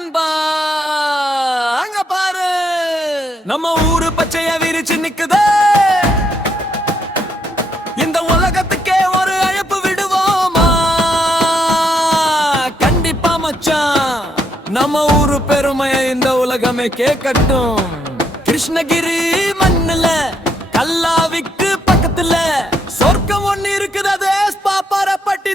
நண்பா. அங்க பாரு. நம்ம ஊரு பச்சைய விரிச்சு நிக்குதே. இந்த உலகத்துக்கே ஒரு அழைப்பு விடுவோமா? கண்டிப்பா மச்சான். நம்ம ஊரு பெருமைய இந்த உலகமே கேட்கட்டும். கிருஷ்ணகிரி மண்ணுல கல்லாவிக்கு பக்கத்துல சொர்க்கம் ஒண்ணு இருக்குது அதே பாப்பாரப்பட்டி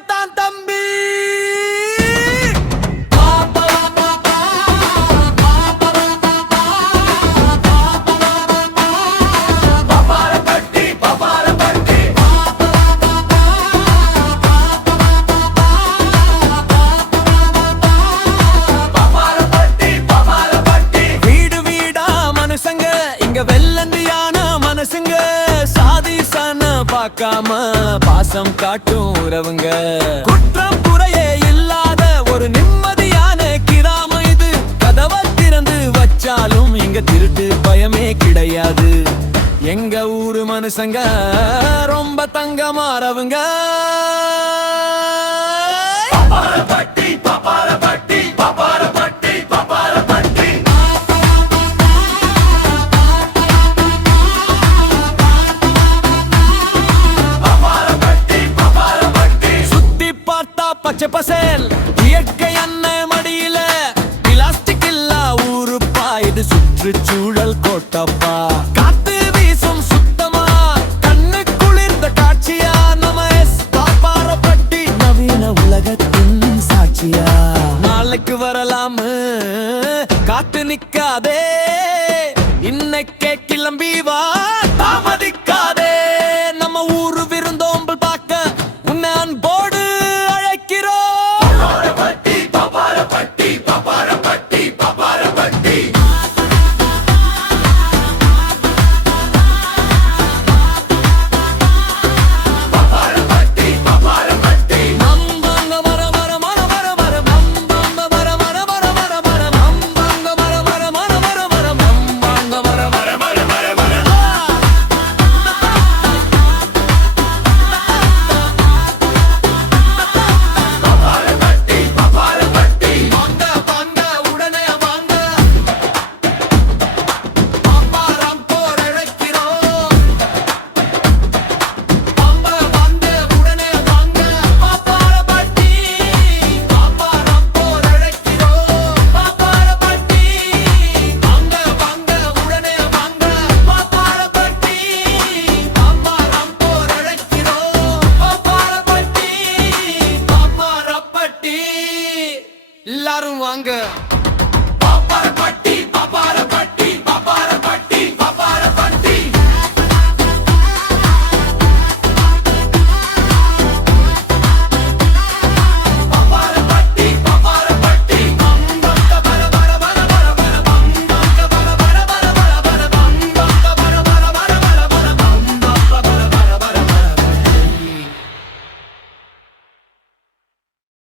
பார்க்காம பாசம் காட்டும் உறவுங்க. குற்றம் குறையே இல்லாத ஒரு நிம்மதியான கிராம இது. கதவை திறந்து வச்சாலும் இங்க திருட்டு பயமே கிடையாது. எங்க ஊரு மனுஷங்க ரொம்ப தங்கமாறவங்க. பசேல் இயற்கை அண்ணன் மடியில பிளாஸ்டிக் இல்லா ஊருப்பா இது சுற்றுச்சூழல் கோட்டப்பா. காத்து வீசும் சுத்தமா கண்ணு குளிர்ந்த காட்சியா நம்ம பாப்பாரப்பட்டி. நவீன உலகத்தின் சாட்சியா. நாளைக்கு வரலாம் காத்து நிக்காதே. இன்னைக்கே கிளம்பி வா. எல்லாரும் வாங்க.